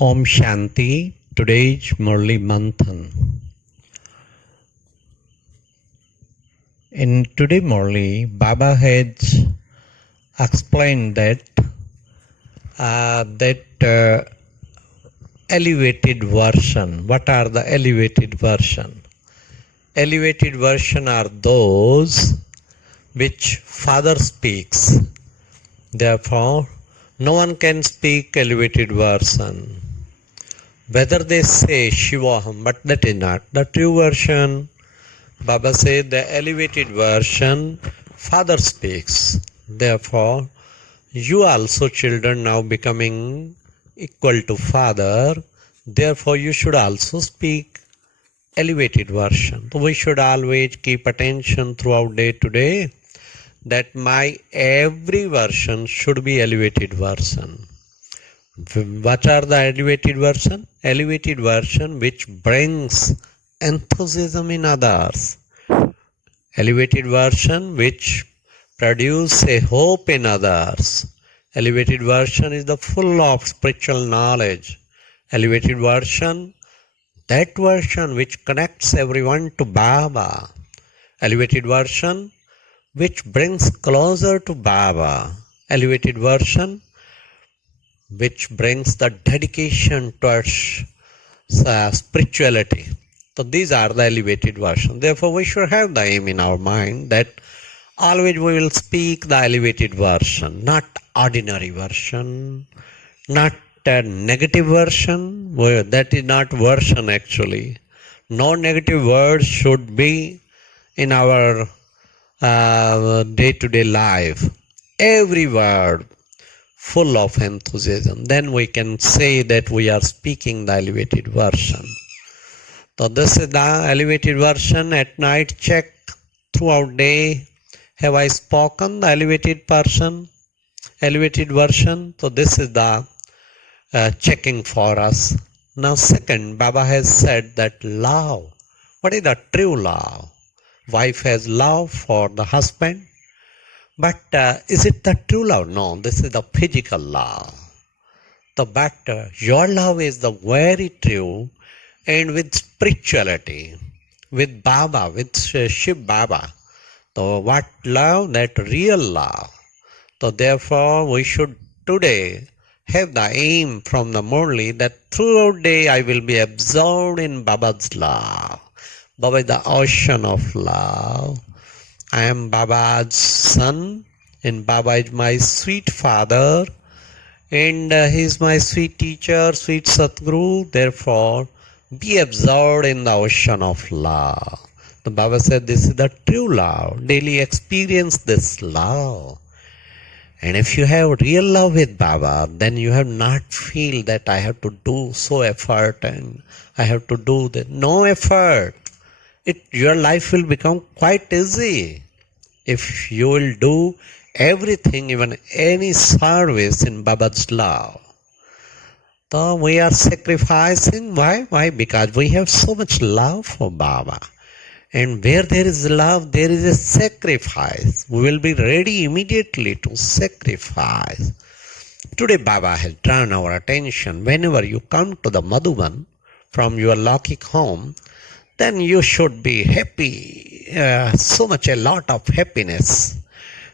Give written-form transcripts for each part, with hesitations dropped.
Om Shanti. Today's Murli Manthan. In today Murli, Baba has explained that elevated version. What are the elevated version? Elevated version are those which Father speaks. Therefore, no one can speak elevated version. Whether they say Shivaham, but that is not the true version. Baba said the elevated version, Father speaks. Therefore, you also children now becoming equal to Father. Therefore, you should also speak elevated version. So we should always keep attention throughout day to day that my every version should be elevated version. What are the elevated version? Elevated version which brings enthusiasm in others. Elevated version which produce a hope in others. Elevated version is the full of spiritual knowledge. Elevated version, that version which connects everyone to Baba. Elevated version which brings closer to Baba. Elevated version which brings the dedication towards spirituality. So these are the elevated version. Therefore, we should have the aim in our mind that always we will speak the elevated version, not ordinary version, not a negative version. That is not version actually. No negative words should be in our day-to-day life. Every word full of enthusiasm. Then we can say that we are speaking the elevated version. So this is the elevated version. At night check throughout day. Have I spoken the elevated version? So this is the checking for us. Now second, Baba has said that love. What is the true love? Wife has love for the husband. But is it the true love? No, this is the physical love. But your love is the very true and with spirituality, with Baba, with Shiv Baba. So what love? That real love. So therefore we should today have the aim from the Murli that throughout day I will be absorbed in Baba's love. Baba is the ocean of love. I am Baba's son and Baba is my sweet father and he is my sweet teacher, sweet Satguru. Therefore, be absorbed in the ocean of love. The Baba said this is the true love. Daily experience this love. And if you have real love with Baba, then you have not feel that I have to do so effort and I have to do that. No effort. Your life will become quite easy if you will do everything, even any service in Baba's love. So we are sacrificing. Why? Because we have so much love for Baba. And where there is love, there is a sacrifice. We will be ready immediately to sacrifice. Today Baba has drawn our attention. Whenever you come to the Madhuban from your Laukik home, then you should be happy, a lot of happiness.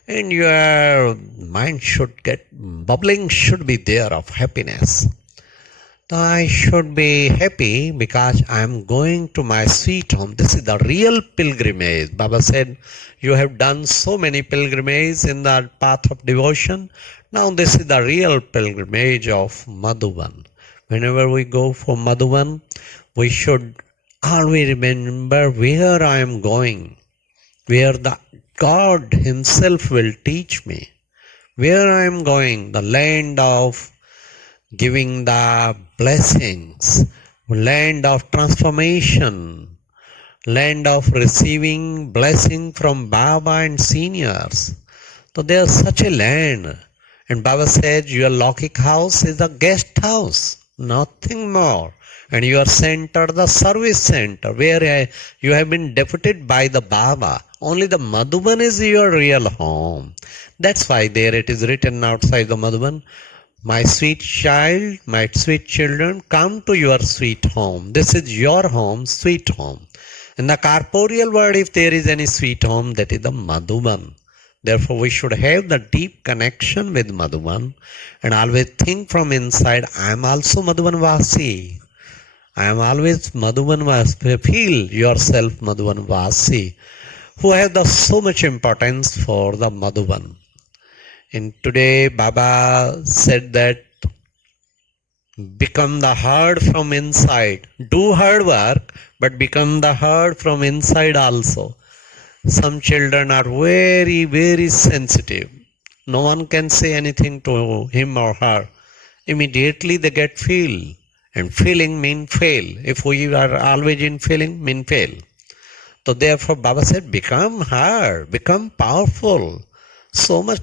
And your mind should get bubbling, should be there of happiness. So I should be happy because I am going to my sweet home. This is the real pilgrimage. Baba said, you have done so many pilgrimages in the path of devotion. Now this is the real pilgrimage of Madhuban. Whenever we go for Madhuban, we should always remember where I am going, where the God Himself will teach me. Where I am going, the land of giving the blessings, land of transformation, land of receiving blessing from Baba and seniors. So there is such a land. And Baba said, your Laukik house is a guest house, nothing more. And your center, the service center, where you have been deputed by the Baba. Only the Madhuban is your real home. That's why there it is written outside the Madhuban, My sweet child, my sweet children, come to your sweet home. This is your home, sweet home. In the corporeal world, if there is any sweet home, that is the Madhuban. Therefore, we should have the deep connection with Madhuban and always think from inside, I am also Madhuban Vasi. I am always Madhuban Vasi. Feel yourself Madhuban Vasi, who have so much importance for the Madhuban. And today, Baba said that become the herd from inside. Do hard work, but become the herd from inside also. Some children are very, very sensitive. No one can say anything to him or her. Immediately they get feel. And feeling mean fail. If we are always in feeling, mean fail. So therefore Baba said, become hard, become powerful. So much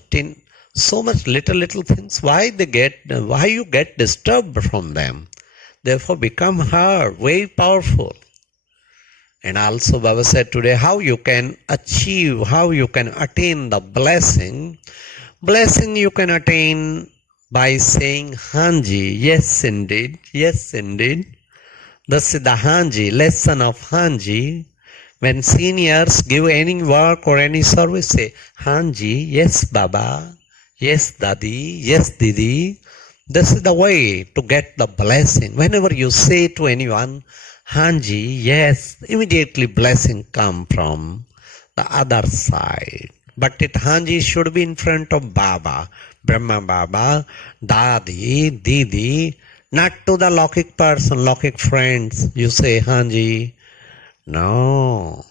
little things. Why you get disturbed from them? Therefore become hard, very powerful. And also Baba said today how you can achieve, how you can attain the blessing. Blessing you can attain by saying Hanji, yes indeed, yes indeed. This is the Hanji, lesson of Hanji. When seniors give any work or any service, say Hanji, yes Baba, yes Dadi, yes Didi. This is the way to get the blessing. Whenever you say to anyone, Hanji, yes, immediately blessing come from the other side. But it Hanji should be in front of Baba, Brahma Baba, Dadi, Didi, not to the Lokik person, Lokik friends. You say Hanji. No.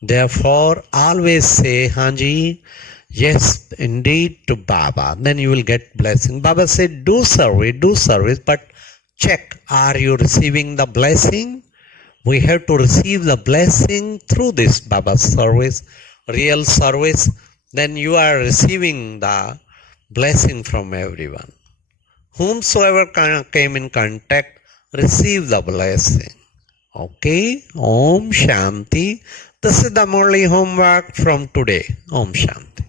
Therefore, always say Hanji, yes, indeed to Baba. Then you will get blessing. Baba said, do service, but check, are you receiving the blessing? We have to receive the blessing through this Baba service, real service. Then you are receiving the blessing from everyone. Whomsoever came in contact, receive the blessing. Okay? Om Shanti. This is the only homework from today. Om Shanti.